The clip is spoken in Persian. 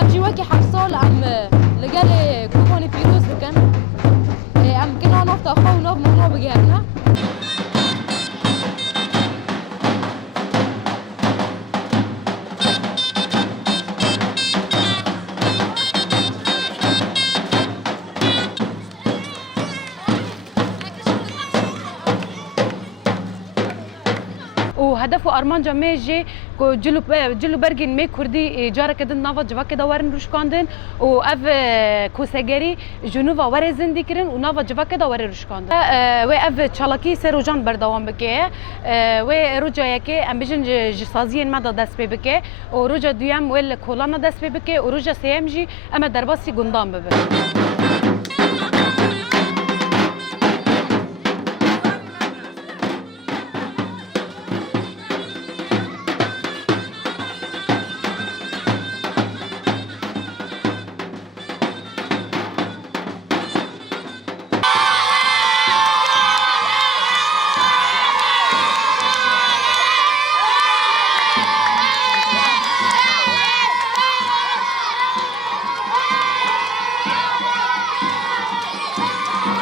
ام جی وکی حفصال ام لگل کوپانی پیروز بکن ام کنا نفت آخوا و نف مهنا بگرنه وهدف أرمانجا ميجي جلو برجين مي كردي جارة كدن نافا جوا كده ورن روشكاندن وأف كوسجري جنوبا ورا زندي كرن ونافا جوا كده ورا روشكاندن وأف تشالاكي سروجان بردوام بكيه ورجع يكي أم بيجن جسازين ماذا دست ببكيه ورجع ديام ويل كولانا دست ببكيه ورجع سيمجي أما درباسي قندام ببكيه